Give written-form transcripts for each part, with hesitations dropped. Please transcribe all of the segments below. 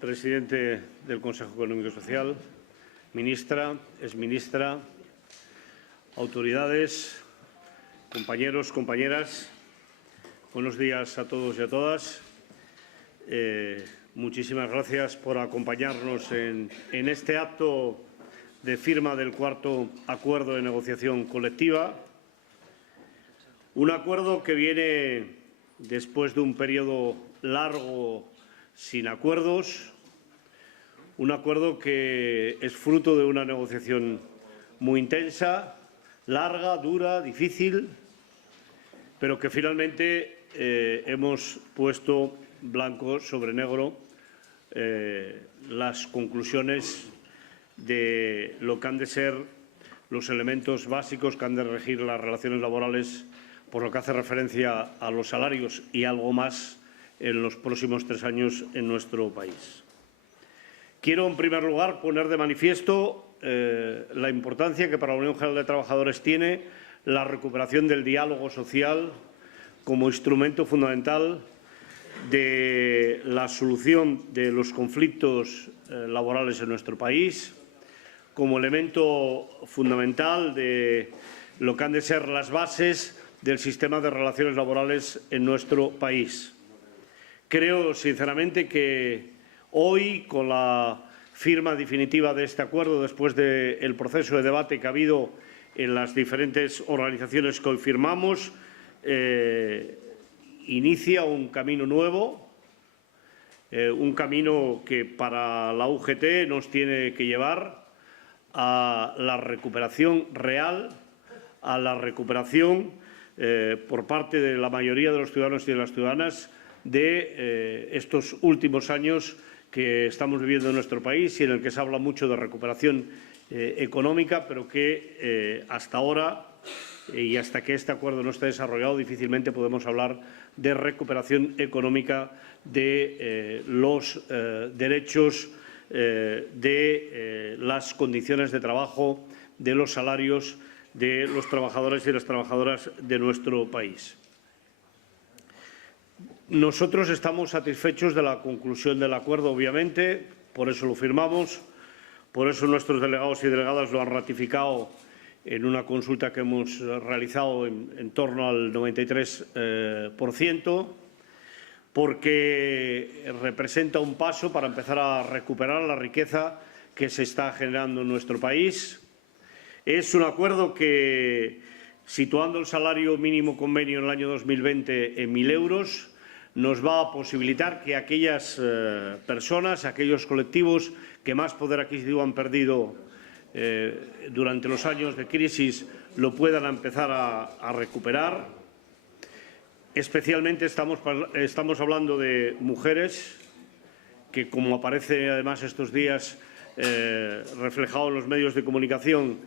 presidente del Consejo Económico y Social, ministra, exministra, autoridades, compañeros, compañeras, buenos días a todos y a todas. Muchísimas gracias por acompañarnos en este acto de firma del cuarto acuerdo de negociación colectiva. Un acuerdo que viene después de un periodo largo sin acuerdos, un acuerdo que es fruto de una negociación muy intensa, larga, dura, difícil, pero que finalmente hemos puesto blanco sobre negro las conclusiones de lo que han de ser los elementos básicos que han de regir las relaciones laborales por lo que hace referencia a los salarios y algo más en los próximos 3 años en nuestro país. Quiero, en primer lugar, poner de manifiesto la importancia que para la Unión General de Trabajadores tiene la recuperación del diálogo social como instrumento fundamental de la solución de los conflictos laborales en nuestro país, como elemento fundamental de lo que han de ser las bases del sistema de relaciones laborales en nuestro país. Creo, sinceramente, que hoy, con la firma definitiva de este acuerdo, después del proceso de debate que ha habido en las diferentes organizaciones que hoy firmamos, inicia un camino nuevo, un camino que para la UGT nos tiene que llevar a la recuperación real, a la recuperación por parte de la mayoría de los ciudadanos y de las ciudadanas de estos últimos años que estamos viviendo en nuestro país y en el que se habla mucho de recuperación económica, pero que hasta ahora y hasta que este acuerdo no esté desarrollado difícilmente podemos hablar de recuperación económica de los derechos, de las condiciones de trabajo, de los salarios de los trabajadores y las trabajadoras de nuestro país. Nosotros estamos satisfechos de la conclusión del acuerdo, obviamente, por eso lo firmamos, por eso nuestros delegados y delegadas lo han ratificado en una consulta que hemos realizado en torno al 93%, porque representa un paso para empezar a recuperar la riqueza que se está generando en nuestro país. Es un acuerdo que, situando el salario mínimo convenio en el año 2020 en 1.000 euros, nos va a posibilitar que aquellas personas, aquellos colectivos que más poder adquisitivo han perdido durante los años de crisis, lo puedan empezar a recuperar. Especialmente estamos hablando de mujeres que, como aparece además estos días reflejado en los medios de comunicación,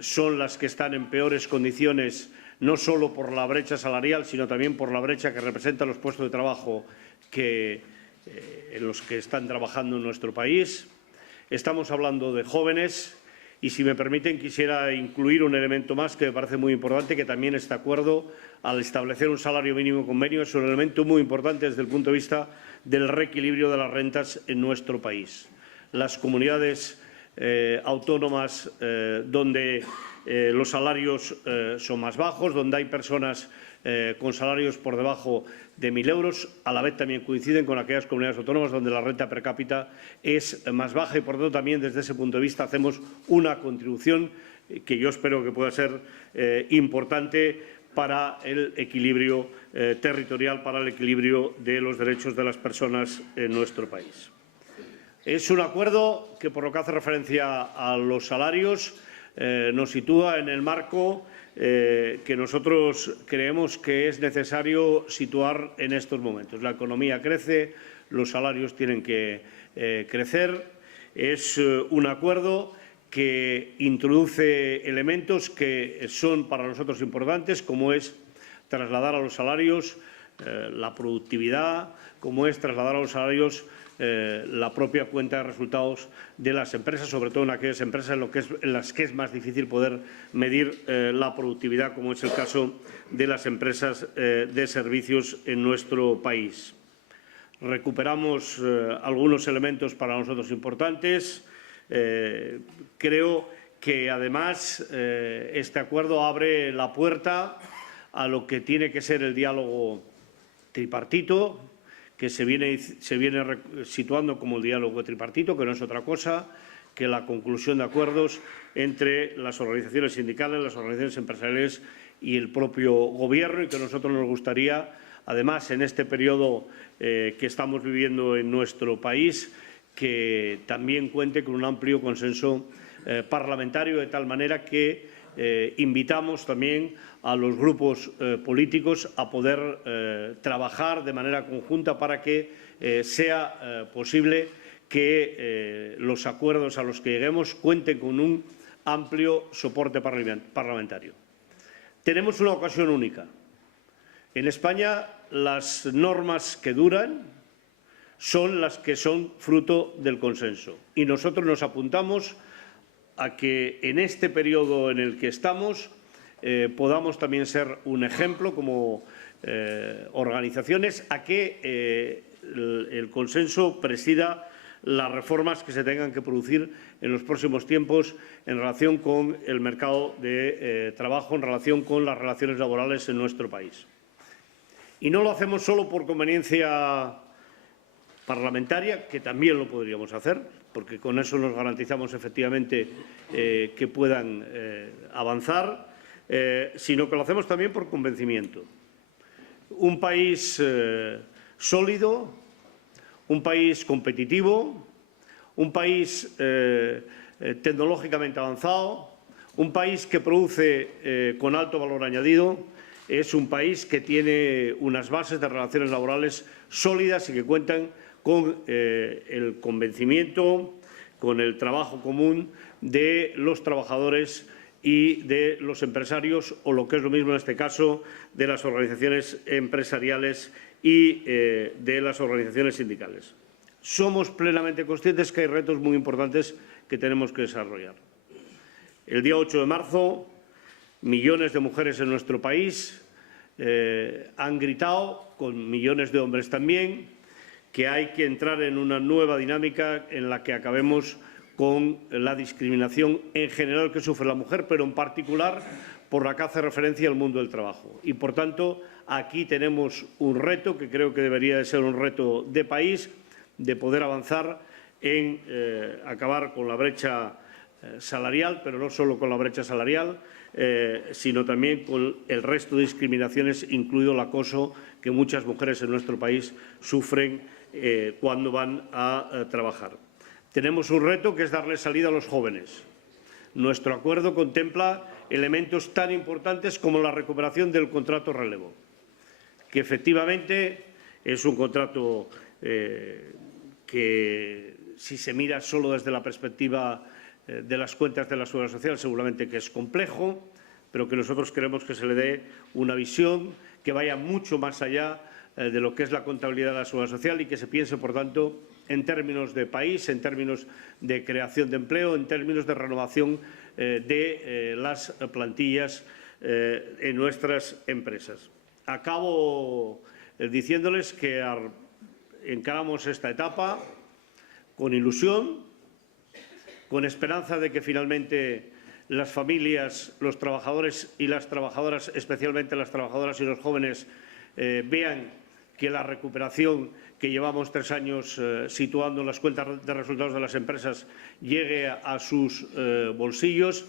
son las que están en peores condiciones, no solo por la brecha salarial, sino también por la brecha que representan los puestos de trabajo en los que están trabajando en nuestro país. Estamos hablando de jóvenes y, si me permiten, quisiera incluir un elemento más que me parece muy importante, que también este acuerdo, al establecer un salario mínimo convenio, es un elemento muy importante desde el punto de vista del reequilibrio de las rentas en nuestro país. Las comunidades autónomas donde los salarios son más bajos, donde hay personas con salarios por debajo de 1.000 euros, a la vez también coinciden con aquellas comunidades autónomas donde la renta per cápita es más baja y, por tanto, también desde ese punto de vista hacemos una contribución que yo espero que pueda ser importante para el equilibrio territorial, para el equilibrio de los derechos de las personas en nuestro país. Es un acuerdo que, por lo que hace referencia a los salarios, nos sitúa en el marco que nosotros creemos que es necesario situar en estos momentos. La economía crece, los salarios tienen que crecer. Es un acuerdo que introduce elementos que son para nosotros importantes, como es trasladar a los salarios la productividad, como es trasladar a los salarios la propia cuenta de resultados de las empresas, sobre todo en aquellas empresas en las que es más difícil poder medir la productividad, como es el caso de las empresas de servicios en nuestro país. recuperamos algunos elementos para nosotros importantes. Creo que, además, este acuerdo abre la puerta a lo que tiene que ser el diálogo tripartito, que se viene situando como el diálogo tripartito, que no es otra cosa que la conclusión de acuerdos entre las organizaciones sindicales, las organizaciones empresariales y el propio Gobierno, y que a nosotros nos gustaría, además, en este periodo que estamos viviendo en nuestro país, que también cuente con un amplio consenso parlamentario, de tal manera que invitamos también a los grupos políticos a poder trabajar de manera conjunta para que sea posible que los acuerdos a los que lleguemos cuenten con un amplio soporte parlamentario. Tenemos una ocasión única. En España, las normas que duran son las que son fruto del consenso, y nosotros nos apuntamos a que en este periodo en el que estamos podamos también ser un ejemplo como organizaciones, a que el consenso presida las reformas que se tengan que producir en los próximos tiempos en relación con el mercado de trabajo, en relación con las relaciones laborales en nuestro país. Y no lo hacemos solo por conveniencia parlamentaria, que también lo podríamos hacer, porque con eso nos garantizamos efectivamente que puedan avanzar, sino que lo hacemos también por convencimiento. Un país sólido, un país competitivo, un país tecnológicamente avanzado, un país que produce con alto valor añadido, es un país que tiene unas bases de relaciones laborales sólidas y que cuentan con el convencimiento, con el trabajo común de los trabajadores y de los empresarios, o lo que es lo mismo en este caso, de las organizaciones empresariales y de las organizaciones sindicales. Somos plenamente conscientes que hay retos muy importantes que tenemos que desarrollar. El día 8 de marzo, millones de mujeres en nuestro país han gritado, con millones de hombres también, que hay que entrar en una nueva dinámica en la que acabemos con la discriminación en general que sufre la mujer, pero en particular por la que hace referencia al mundo del trabajo. Y, por tanto, aquí tenemos un reto que creo que debería de ser un reto de país, de poder avanzar en acabar con la brecha salarial, pero no solo con la brecha salarial, sino también con el resto de discriminaciones, incluido el acoso que muchas mujeres en nuestro país sufren cuando van a trabajar. Tenemos un reto que es darle salida a los jóvenes. Nuestro acuerdo contempla elementos tan importantes como la recuperación del contrato relevo, que efectivamente es un contrato que, si se mira solo desde la perspectiva de las cuentas de la Seguridad Social, seguramente que es complejo, pero que nosotros queremos que se le dé una visión que vaya mucho más allá de lo que es la contabilidad de la Seguridad Social y que se piense, por tanto, en términos de país, en términos de creación de empleo, en términos de renovación de las plantillas en nuestras empresas. Acabo diciéndoles que encaramos esta etapa con ilusión, con esperanza de que finalmente las familias, los trabajadores y las trabajadoras, especialmente las trabajadoras y los jóvenes, vean que la recuperación que llevamos 3 años situando en las cuentas de resultados de las empresas llegue a sus bolsillos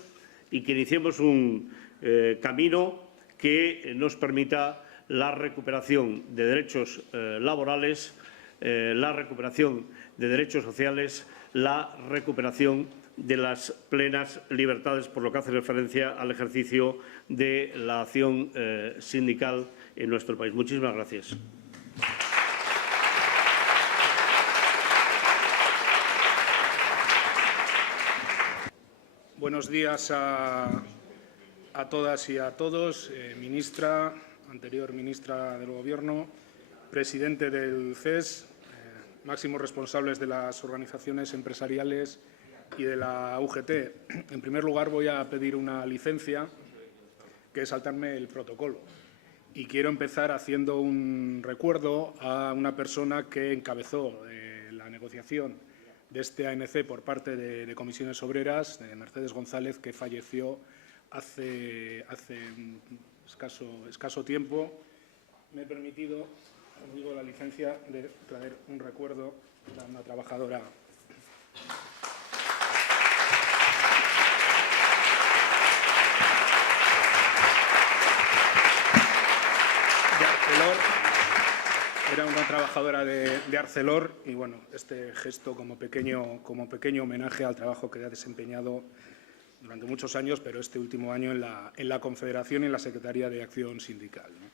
y que iniciemos un camino que nos permita la recuperación de derechos laborales, la recuperación de derechos sociales, la recuperación de las plenas libertades, por lo que hace referencia al ejercicio de la acción sindical en nuestro país. Muchísimas gracias. Buenos días a todas y a todos. Ministra, anterior ministra del Gobierno, presidente del CES, máximos responsables de las organizaciones empresariales y de la UGT. En primer lugar, voy a pedir una licencia, que es saltarme el protocolo. y quiero empezar haciendo un recuerdo a una persona que encabezó la negociación de este ANC por parte de Comisiones Obreras, de Mercedes González, que falleció hace un escaso tiempo. Me he permitido, os digo, la licencia de traer un recuerdo a una trabajadora de Arcelor. Era una trabajadora de Arcelor y, bueno, este gesto como pequeño homenaje al trabajo que ha desempeñado durante muchos años, pero este último año en la Confederación y en la Secretaría de Acción Sindical, ¿no?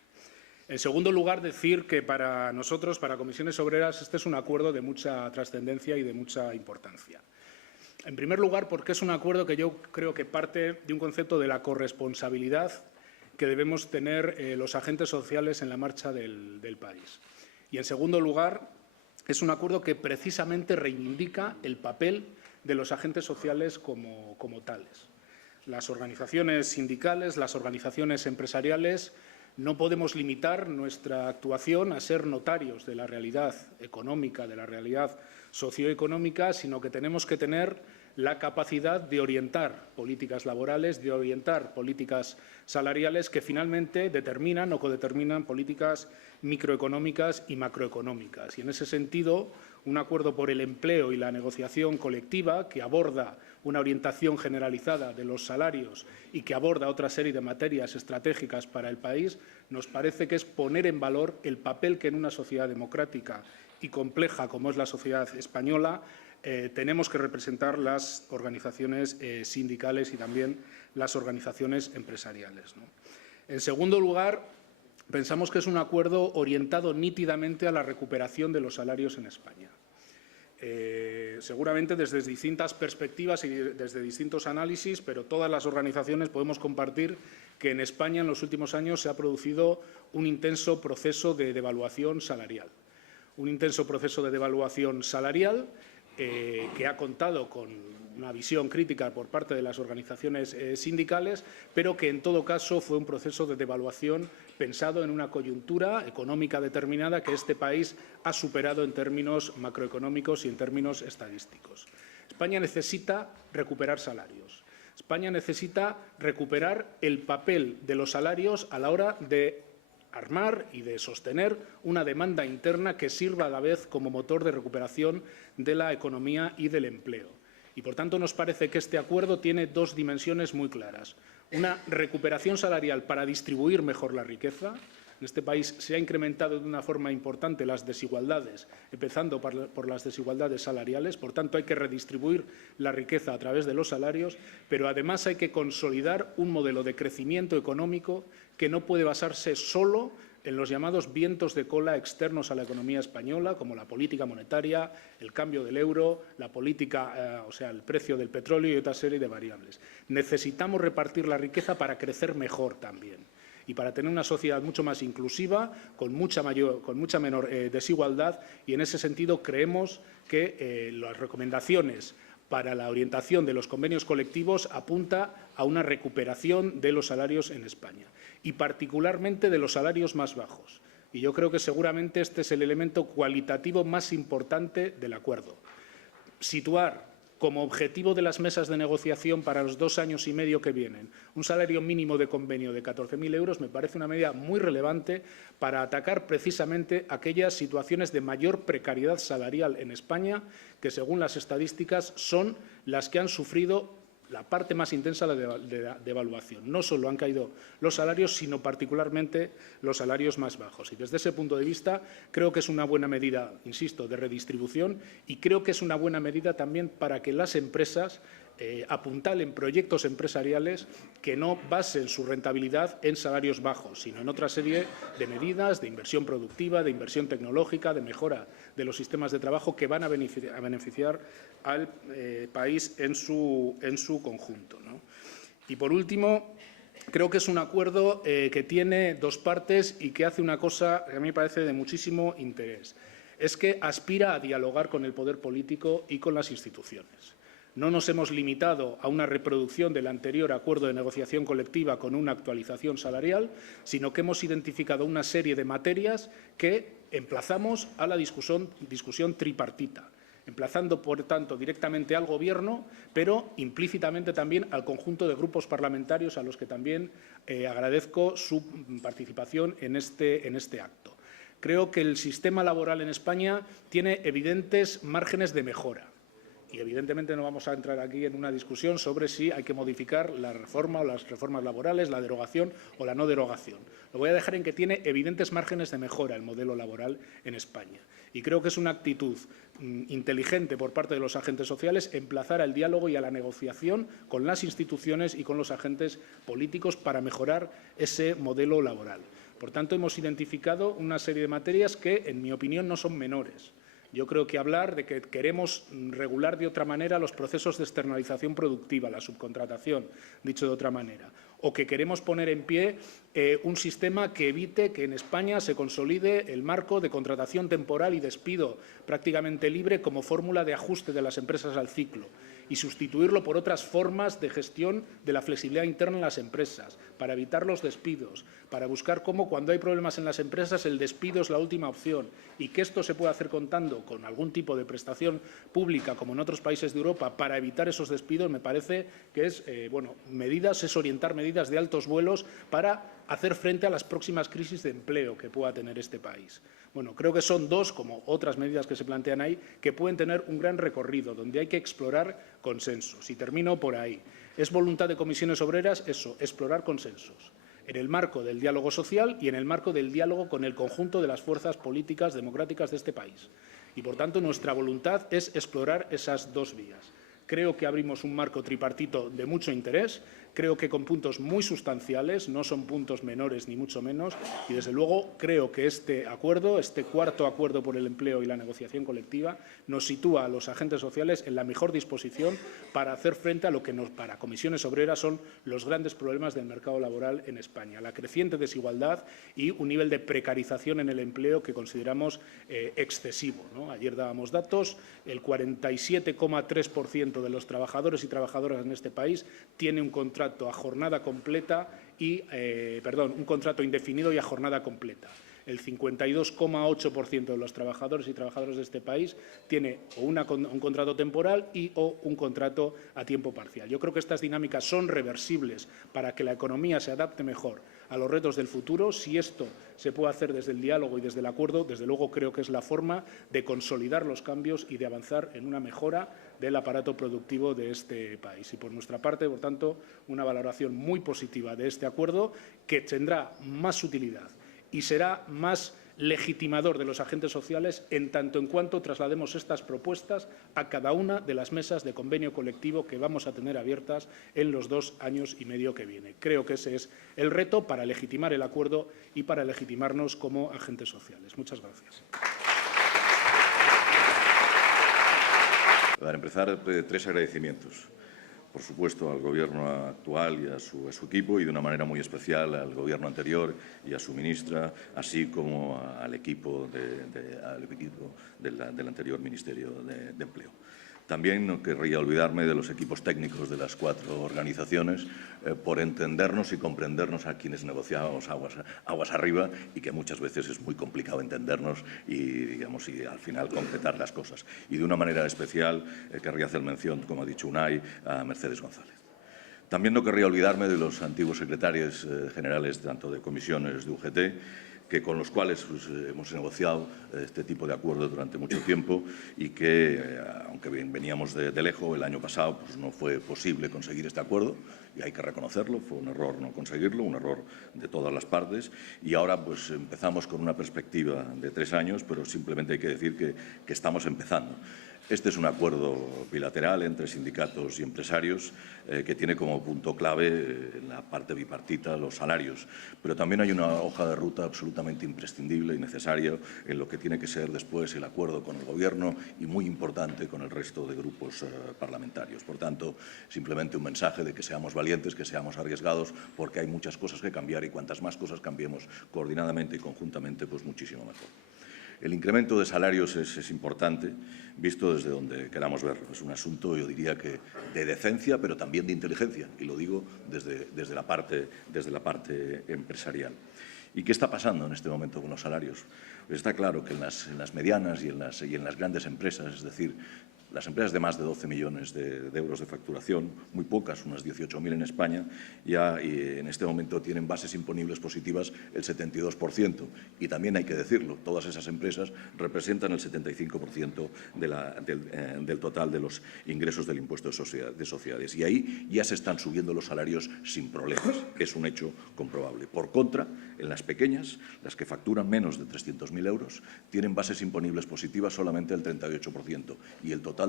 En segundo lugar, decir que para nosotros, para Comisiones Obreras, este es un acuerdo de mucha trascendencia y de mucha importancia. En primer lugar, porque es un acuerdo que yo creo que parte de un concepto de la corresponsabilidad que debemos tener los agentes sociales en la marcha del país. Y, en segundo lugar, es un acuerdo que precisamente reivindica el papel de los agentes sociales como tales. Las organizaciones sindicales, las organizaciones empresariales, no podemos limitar nuestra actuación a ser notarios de la realidad económica, de la realidad socioeconómica, sino que tenemos que tener la capacidad de orientar políticas laborales, de orientar políticas salariales que finalmente determinan o codeterminan políticas microeconómicas y macroeconómicas. Y, en ese sentido, un acuerdo por el empleo y la negociación colectiva que aborda una orientación generalizada de los salarios y que aborda otra serie de materias estratégicas para el país, nos parece que es poner en valor el papel que en una sociedad democrática y compleja como es la sociedad española tenemos que representar las organizaciones sindicales y también las organizaciones empresariales, ¿no? En segundo lugar, pensamos que es un acuerdo orientado nítidamente a la recuperación de los salarios en España. Seguramente desde distintas perspectivas y desde distintos análisis, pero todas las organizaciones podemos compartir que en España en los últimos años se ha producido un intenso proceso de devaluación salarial. Un intenso proceso de devaluación salarial que ha contado con una visión crítica por parte de las organizaciones sindicales, pero que en todo caso fue un proceso de devaluación pensado en una coyuntura económica determinada que este país ha superado en términos macroeconómicos y en términos estadísticos. España necesita recuperar salarios. España necesita recuperar el papel de los salarios a la hora de armar y de sostener una demanda interna que sirva a la vez como motor de recuperación de la economía y del empleo. Y, por tanto, nos parece que este acuerdo tiene dos dimensiones muy claras. Una recuperación salarial para distribuir mejor la riqueza. En este país se ha incrementado de una forma importante las desigualdades, empezando por las desigualdades salariales. Por tanto, hay que redistribuir la riqueza a través de los salarios, pero además hay que consolidar un modelo de crecimiento económico que no puede basarse solo en los llamados vientos de cola externos a la economía española, como la política monetaria, el cambio del euro, la política, el precio del petróleo y otra serie de variables. Necesitamos repartir la riqueza para crecer mejor también y para tener una sociedad mucho más inclusiva, con mucha menor desigualdad, y en ese sentido creemos que las recomendaciones para la orientación de los convenios colectivos apunta a una recuperación de los salarios en España y particularmente de los salarios más bajos. Y yo creo que seguramente este es el elemento cualitativo más importante del acuerdo. Situar como objetivo de las mesas de negociación para los 2 años y medio que vienen un salario mínimo de convenio de 14.000 euros me parece una medida muy relevante para atacar precisamente aquellas situaciones de mayor precariedad salarial en España que, según las estadísticas, son las que han sufrido la parte más intensa de la devaluación. No solo han caído los salarios, sino particularmente los salarios más bajos. Y desde ese punto de vista creo que es una buena medida, insisto, de redistribución, y creo que es una buena medida también para que las empresas apuntalen proyectos empresariales que no basen su rentabilidad en salarios bajos, sino en otra serie de medidas de inversión productiva, de inversión tecnológica, de mejora de los sistemas de trabajo que van a beneficiar al país en su conjunto, ¿no? Y, por último, creo que es un acuerdo que tiene dos partes y que hace una cosa que a mí me parece de muchísimo interés. Es que aspira a dialogar con el poder político y con las instituciones. No nos hemos limitado a una reproducción del anterior acuerdo de negociación colectiva con una actualización salarial, sino que hemos identificado una serie de materias que emplazamos a la discusión tripartita, emplazando, por tanto, directamente al Gobierno, pero implícitamente también al conjunto de grupos parlamentarios, a los que también agradezco su participación en este acto. Creo que el sistema laboral en España tiene evidentes márgenes de mejora. Y, evidentemente, no vamos a entrar aquí en una discusión sobre si hay que modificar la reforma o las reformas laborales, la derogación o la no derogación. Lo voy a dejar en que tiene evidentes márgenes de mejora el modelo laboral en España. Y creo que es una actitud inteligente por parte de los agentes sociales emplazar al diálogo y a la negociación con las instituciones y con los agentes políticos para mejorar ese modelo laboral. Por tanto, hemos identificado una serie de materias que, en mi opinión, no son menores. Yo creo que hablar de que queremos regular de otra manera los procesos de externalización productiva, la subcontratación, dicho de otra manera, o que queremos poner en pie un sistema que evite que en España se consolide el marco de contratación temporal y despido prácticamente libre como fórmula de ajuste de las empresas al ciclo, y sustituirlo por otras formas de gestión de la flexibilidad interna en las empresas, para evitar los despidos, para buscar cómo, cuando hay problemas en las empresas, el despido es la última opción, y que esto se puede hacer contando con algún tipo de prestación pública, como en otros países de Europa, para evitar esos despidos. Me parece que es orientar medidas de altos vuelos para hacer frente a las próximas crisis de empleo que pueda tener este país. Bueno, creo que son dos, como otras medidas que se plantean ahí, que pueden tener un gran recorrido, donde hay que explorar consensos. Y termino por ahí. Es voluntad de Comisiones Obreras eso, explorar consensos, en el marco del diálogo social y en el marco del diálogo con el conjunto de las fuerzas políticas democráticas de este país. Y, por tanto, nuestra voluntad es explorar esas dos vías. Creo que abrimos un marco tripartito de mucho interés. Creo que con puntos muy sustanciales, no son puntos menores ni mucho menos, y desde luego creo que este acuerdo, este cuarto acuerdo por el empleo y la negociación colectiva, nos sitúa a los agentes sociales en la mejor disposición para hacer frente a lo que para Comisiones Obreras son los grandes problemas del mercado laboral en España, la creciente desigualdad y un nivel de precarización en el empleo que consideramos excesivo, ¿no? Ayer dábamos datos, el 47,3% de los trabajadores y trabajadoras en este país tiene un contrato a jornada completa y, un contrato indefinido y a jornada completa. El 52,8% de los trabajadores y trabajadoras de este país tiene o un contrato temporal o un contrato a tiempo parcial. Yo creo que estas dinámicas son reversibles para que la economía se adapte mejor a los retos del futuro. Si esto se puede hacer desde el diálogo y desde el acuerdo, desde luego creo que es la forma de consolidar los cambios y de avanzar en una mejora del aparato productivo de este país. Y, por nuestra parte, por tanto, una valoración muy positiva de este acuerdo, que tendrá más utilidad y será más legitimador de los agentes sociales en tanto en cuanto traslademos estas propuestas a cada una de las mesas de convenio colectivo que vamos a tener abiertas en los 2 años y medio que viene. Creo que ese es el reto para legitimar el acuerdo y para legitimarnos como agentes sociales. Muchas gracias. Para empezar, 3 agradecimientos. Por supuesto, al Gobierno actual y a su equipo, y de una manera muy especial al Gobierno anterior y a su ministra, así como al equipo del anterior Ministerio de Empleo. También no querría olvidarme de los equipos técnicos de las 4 organizaciones por entendernos y comprendernos a quienes negociábamos aguas arriba, y que muchas veces es muy complicado entendernos y al final concretar las cosas. Y de una manera especial querría hacer mención, como ha dicho Unai, a Mercedes González. También no querría olvidarme de los antiguos secretarios generales tanto de comisiones de UGT, con los cuales hemos negociado este tipo de acuerdos durante mucho tiempo, y que, aunque veníamos de lejos, el año pasado no fue posible conseguir este acuerdo, y hay que reconocerlo, fue un error no conseguirlo, un error de todas las partes, y ahora empezamos con una perspectiva de 3 años, pero simplemente hay que decir que estamos empezando. Este es un acuerdo bilateral entre sindicatos y empresarios que tiene como punto clave en la parte bipartita los salarios, pero también hay una hoja de ruta absolutamente imprescindible y necesaria en lo que tiene que ser después el acuerdo con el Gobierno y muy importante con el resto de grupos parlamentarios. Por tanto, simplemente un mensaje de que seamos valientes, que seamos arriesgados, porque hay muchas cosas que cambiar, y cuantas más cosas cambiemos coordinadamente y conjuntamente, pues muchísimo mejor. El incremento de salarios es importante, visto desde donde queramos verlo. Es un asunto, yo diría que de decencia, pero también de inteligencia, y lo digo desde la parte empresarial. ¿Y qué está pasando en este momento con los salarios? Pues está claro que en las medianas y en las grandes empresas, es decir, las empresas de más de 12 millones de euros de facturación, muy pocas, unas 18.000 en España, ya en este momento tienen bases imponibles positivas el 72%. Y también hay que decirlo, todas esas empresas representan el 75% del total de los ingresos del impuesto de sociedades. Y ahí ya se están subiendo los salarios sin problemas. Es un hecho comprobable. Por contra, en las pequeñas, las que facturan menos de 300.000 euros, tienen bases imponibles positivas solamente el 38%. Y el total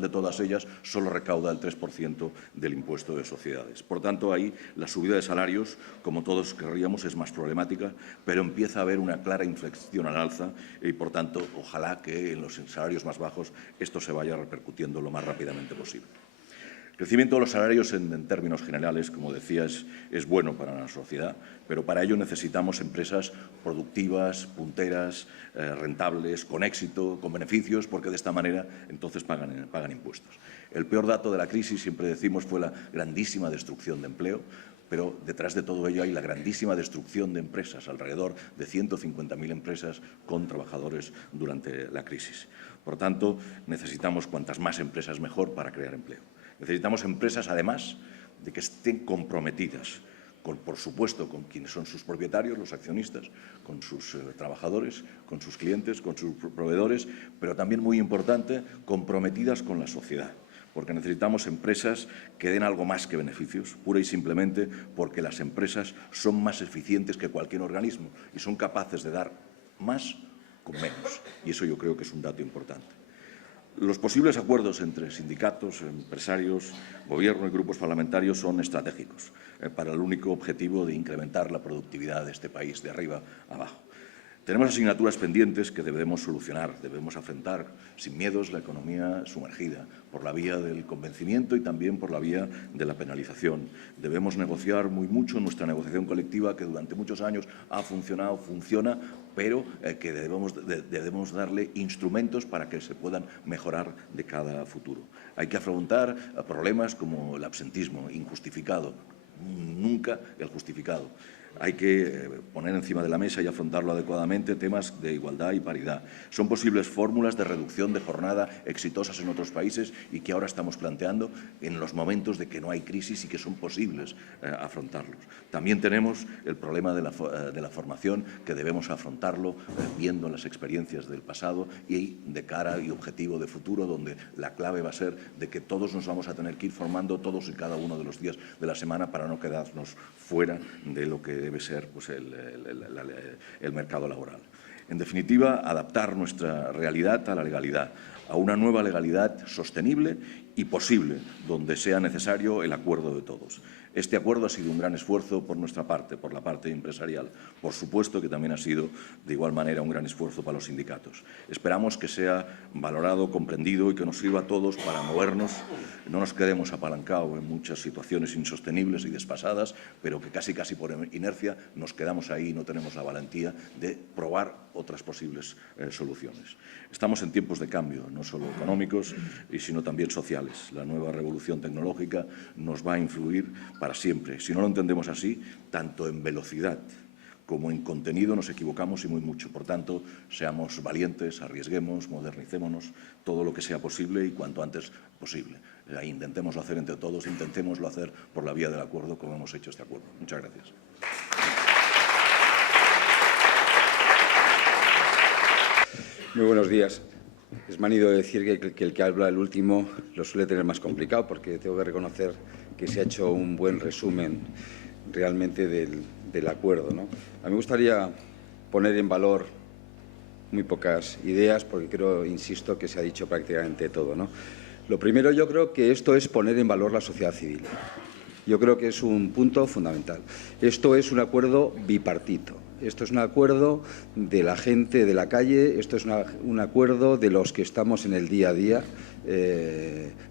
de todas ellas solo recauda el 3% del impuesto de sociedades. Por tanto, ahí la subida de salarios, como todos querríamos, es más problemática, pero empieza a haber una clara inflexión al alza y, por tanto, ojalá que en los salarios más bajos esto se vaya repercutiendo lo más rápidamente posible. El crecimiento de los salarios en términos generales, como decía, es bueno para la sociedad, pero para ello necesitamos empresas productivas, punteras, rentables, con éxito, con beneficios, porque de esta manera entonces pagan impuestos. El peor dato de la crisis, siempre decimos, fue la grandísima destrucción de empleo, pero detrás de todo ello hay la grandísima destrucción de empresas, alrededor de 150.000 empresas con trabajadores durante la crisis. Por tanto, necesitamos cuantas más empresas mejor para crear empleo. Necesitamos empresas, además, de que estén comprometidas, por supuesto, con quienes son sus propietarios, los accionistas, con sus trabajadores, con sus clientes, con sus proveedores, pero también, muy importante, comprometidas con la sociedad. Porque necesitamos empresas que den algo más que beneficios, pura y simplemente porque las empresas son más eficientes que cualquier organismo y son capaces de dar más con menos. Y eso yo creo que es un dato importante. Los posibles acuerdos entre sindicatos, empresarios, gobierno y grupos parlamentarios son estratégicos para el único objetivo de incrementar la productividad de este país de arriba a abajo. Tenemos asignaturas pendientes que debemos solucionar, debemos afrontar sin miedos la economía sumergida, por la vía del convencimiento y también por la vía de la penalización. Debemos negociar mucho nuestra negociación colectiva, que durante muchos años ha funcionado, funciona, pero que debemos darle instrumentos para que se puedan mejorar de cada futuro. Hay que afrontar problemas como el absentismo injustificado, nunca el justificado. Hay que poner encima de la mesa y afrontarlo adecuadamente temas de igualdad y paridad. Son posibles fórmulas de reducción de jornada exitosas en otros países y que ahora estamos planteando en los momentos de que no hay crisis y que son posibles afrontarlos. También tenemos el problema de la formación, que debemos afrontarlo viendo las experiencias del pasado y de cara y objetivo de futuro, donde la clave va a ser de que todos nos vamos a tener que ir formando todos y cada uno de los días de la semana para no quedarnos fuera de lo que debe ser pues, el mercado laboral. En definitiva, adaptar nuestra realidad a la legalidad, a una nueva legalidad sostenible y posible, donde sea necesario el acuerdo de todos. Este acuerdo ha sido un gran esfuerzo por nuestra parte, por la parte empresarial. Por supuesto que también ha sido, de igual manera, un gran esfuerzo para los sindicatos. Esperamos que sea valorado, comprendido y que nos sirva a todos para movernos. No nos quedemos apalancados en muchas situaciones insostenibles y desfasadas, pero que casi por inercia nos quedamos ahí y no tenemos la valentía de probar otras posibles soluciones. Estamos en tiempos de cambio, no solo económicos, sino también sociales. La nueva revolución tecnológica nos va a influir para siempre. Si no lo entendemos así, tanto en velocidad como en contenido nos equivocamos y muy mucho. Por tanto, seamos valientes, arriesguemos, modernicémonos todo lo que sea posible y cuanto antes posible. Intentémoslo hacer entre todos, intentémoslo hacer por la vía del acuerdo, como hemos hecho este acuerdo. Muchas gracias. Muy buenos días. Es manido decir que el que habla el último lo suele tener más complicado, porque tengo que reconocer que se ha hecho un buen resumen realmente del acuerdo, ¿no? A mí me gustaría poner en valor muy pocas ideas, porque creo, insisto, que se ha dicho prácticamente todo, ¿no? Lo primero, yo creo que esto es poner en valor la sociedad civil. Yo creo que es un punto fundamental. Esto es un acuerdo bipartito. Esto es un acuerdo de la gente de la calle, esto es un acuerdo de los que estamos en el día a día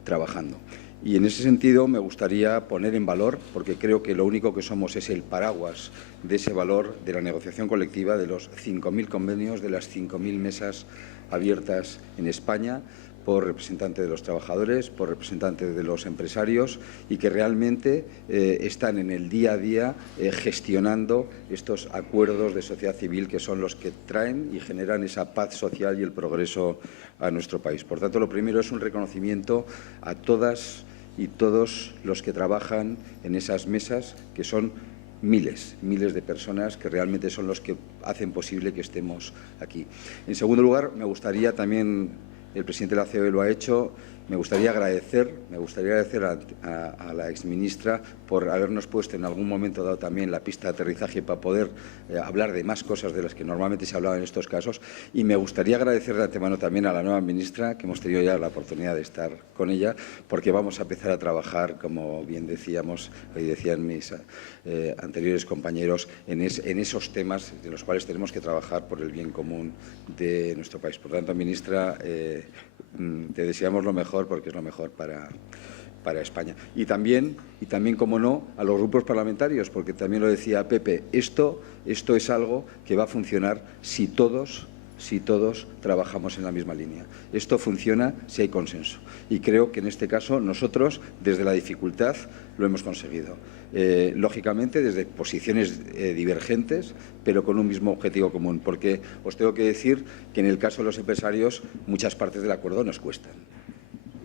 trabajando. Y en ese sentido me gustaría poner en valor, porque creo que lo único que somos es el paraguas de ese valor de la negociación colectiva, de los 5.000 convenios, de las 5.000 mesas abiertas en España, por representantes de los trabajadores, por representantes de los empresarios y que realmente están en el día a día gestionando estos acuerdos de sociedad civil que son los que traen y generan esa paz social y el progreso a nuestro país. Por tanto, lo primero es un reconocimiento a todas y todos los que trabajan en esas mesas, que son miles de personas que realmente son los que hacen posible que estemos aquí. En segundo lugar, me gustaría también, el presidente de la COE lo ha hecho, me gustaría agradecer a la exministra por habernos puesto en algún momento dado también la pista de aterrizaje para poder hablar de más cosas de las que normalmente se hablaba en estos casos. Y me gustaría agradecer de antemano también a la nueva ministra, que hemos tenido ya la oportunidad de estar con ella, porque vamos a empezar a trabajar, como bien decíamos y decían mis anteriores compañeros, en esos temas en los cuales tenemos que trabajar por el bien común de nuestro país. Por tanto, ministra, te deseamos lo mejor, porque es lo mejor para España. Y también, como no, a los grupos parlamentarios, porque también lo decía Pepe, esto es algo que va a funcionar si todos trabajamos en la misma línea. Esto funciona si hay consenso. Y creo que en este caso nosotros, desde la dificultad, lo hemos conseguido. Lógicamente, desde posiciones divergentes, pero con un mismo objetivo común. Porque os tengo que decir que en el caso de los empresarios, muchas partes del acuerdo nos cuestan.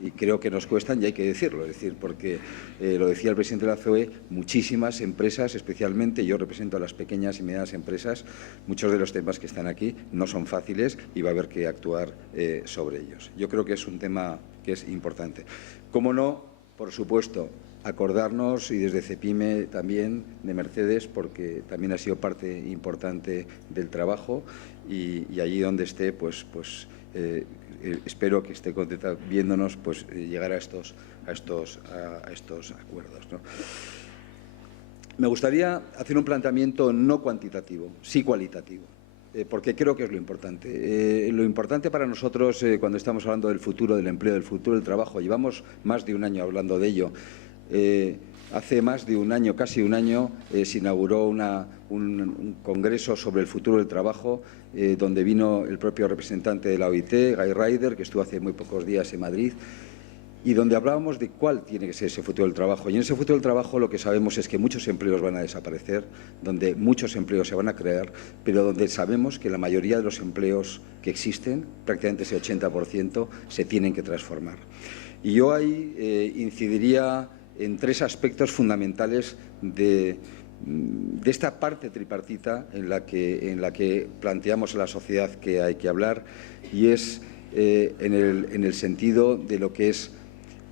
Y creo que nos cuestan, y hay que decirlo, porque lo decía el presidente de la COE, muchísimas empresas, especialmente yo represento a las pequeñas y medianas empresas, muchos de los temas que están aquí no son fáciles y va a haber que actuar sobre ellos. Yo creo que es un tema que es importante. Cómo no, por supuesto, acordarnos, y desde CEPIME también, de Mercedes, porque también ha sido parte importante del trabajo y allí donde esté, espero que esté contenta viéndonos llegar a estos acuerdos, ¿no? Me gustaría hacer un planteamiento no cuantitativo, sí cualitativo, porque creo que es lo importante. Lo importante para nosotros, cuando estamos hablando del futuro del empleo, del futuro del trabajo, llevamos más de un año hablando de ello. Hace más de un año, casi un año, se inauguró un congreso sobre el futuro del trabajo, donde vino el propio representante de la OIT, Guy Ryder, que estuvo hace muy pocos días en Madrid, y donde hablábamos de cuál tiene que ser ese futuro del trabajo. Y en ese futuro del trabajo lo que sabemos es que muchos empleos van a desaparecer, donde muchos empleos se van a crear, pero donde sabemos que la mayoría de los empleos que existen, prácticamente ese 80%, se tienen que transformar. Y yo ahí incidiría en tres aspectos fundamentales de esta parte tripartita en la que planteamos a la sociedad que hay que hablar, y es en el sentido de lo que es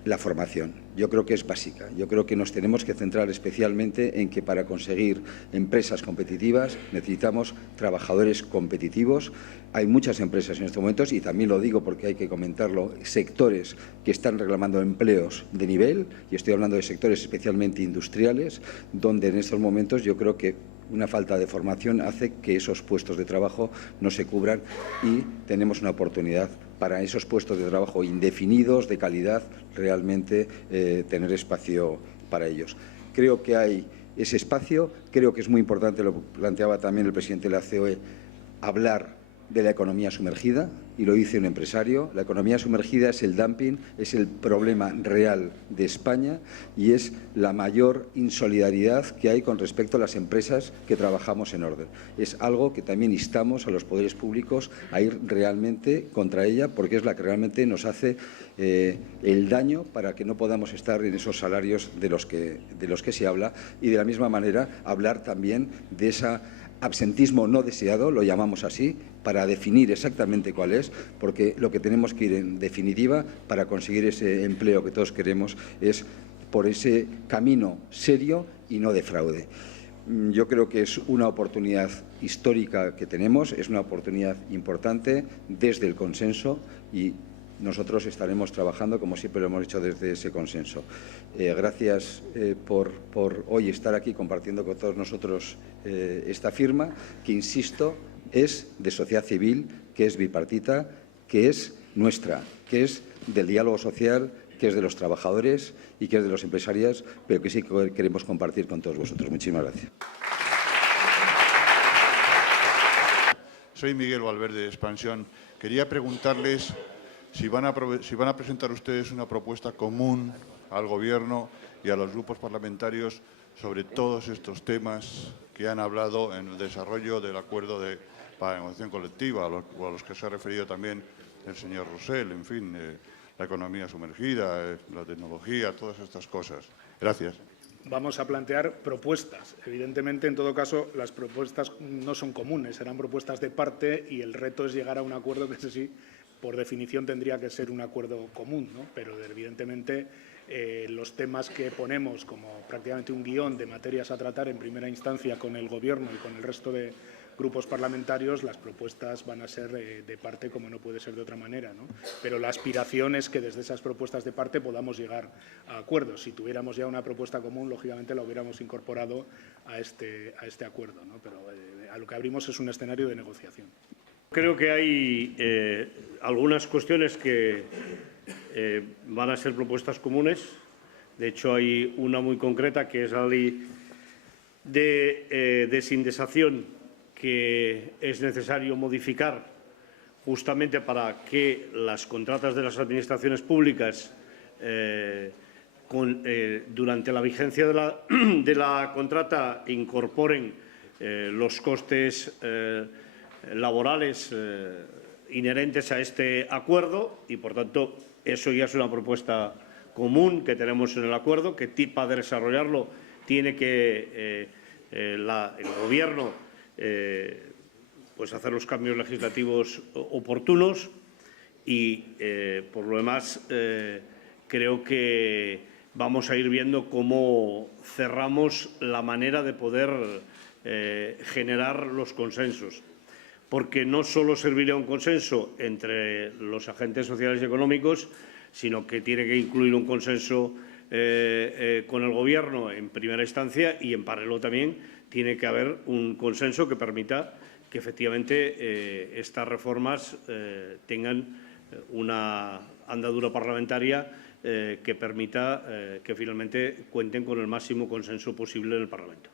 la formación. Yo creo que es básica. Yo creo que nos tenemos que centrar especialmente en que para conseguir empresas competitivas necesitamos trabajadores competitivos. Hay muchas empresas en estos momentos, y también lo digo porque hay que comentarlo, sectores que están reclamando empleos de nivel, y estoy hablando de sectores especialmente industriales, donde en estos momentos yo creo que una falta de formación hace que esos puestos de trabajo no se cubran, y tenemos una oportunidad para esos puestos de trabajo indefinidos, de calidad, realmente tener espacio para ellos. Creo que hay ese espacio, creo que es muy importante, lo planteaba también el presidente de la COE, hablar de la economía sumergida, y lo dice un empresario. La economía sumergida es el dumping, es el problema real de España, y es la mayor insolidaridad que hay con respecto a las empresas que trabajamos en orden. Es algo que también instamos a los poderes públicos a ir realmente contra ella, porque es la que realmente nos hace el daño para que no podamos estar en esos salarios de los que se habla, y de la misma manera hablar también de esa absentismo no deseado, lo llamamos así, para definir exactamente cuál es, porque lo que tenemos que ir en definitiva para conseguir ese empleo que todos queremos es por ese camino serio y no de fraude. Yo creo que es una oportunidad histórica que tenemos, es una oportunidad importante desde el consenso, y nosotros estaremos trabajando, como siempre lo hemos hecho, desde ese consenso. Gracias por hoy estar aquí compartiendo con todos nosotros esta firma, que, insisto, es de sociedad civil, que es bipartita, que es nuestra, que es del diálogo social, que es de los trabajadores y que es de los empresarios, pero que sí que queremos compartir con todos vosotros. Muchísimas gracias. Soy Miguel Valverde de Expansión. Quería preguntarles si van a presentar ustedes una propuesta común al Gobierno y a los grupos parlamentarios sobre todos estos temas que han hablado en el desarrollo del acuerdo para la negociación colectiva, a los que se ha referido también el señor Rosell, en fin, la economía sumergida, la tecnología, todas estas cosas. Gracias. Vamos a plantear propuestas. Evidentemente, en todo caso, las propuestas no son comunes, serán propuestas de parte y el reto es llegar a un acuerdo que, ese sí, por definición tendría que ser un acuerdo común, ¿no? Pero, evidentemente, los temas que ponemos como prácticamente un guión de materias a tratar en primera instancia con el Gobierno y con el resto de grupos parlamentarios, las propuestas van a ser de parte, como no puede ser de otra manera, ¿no? Pero la aspiración es que desde esas propuestas de parte podamos llegar a acuerdos. Si tuviéramos ya una propuesta común, lógicamente la hubiéramos incorporado a este acuerdo, ¿no? Pero a lo que abrimos es un escenario de negociación. Creo que hay algunas cuestiones que van a ser propuestas comunes. De hecho, hay una muy concreta, que es la ley de desindexación, que es necesario modificar justamente para que las contratas de las administraciones públicas durante la vigencia de la contrata incorporen los costes laborales inherentes a este acuerdo y, por tanto, eso ya es una propuesta común que tenemos en el acuerdo, que para desarrollarlo tiene que el Gobierno pues hacer los cambios legislativos oportunos y, por lo demás, creo que vamos a ir viendo cómo cerramos la manera de poder generar los consensos, porque no solo serviría un consenso entre los agentes sociales y económicos, sino que tiene que incluir un consenso con el Gobierno en primera instancia y, en paralelo, también tiene que haber un consenso que permita que, efectivamente, estas reformas tengan una andadura parlamentaria que permita que, finalmente, cuenten con el máximo consenso posible en el Parlamento.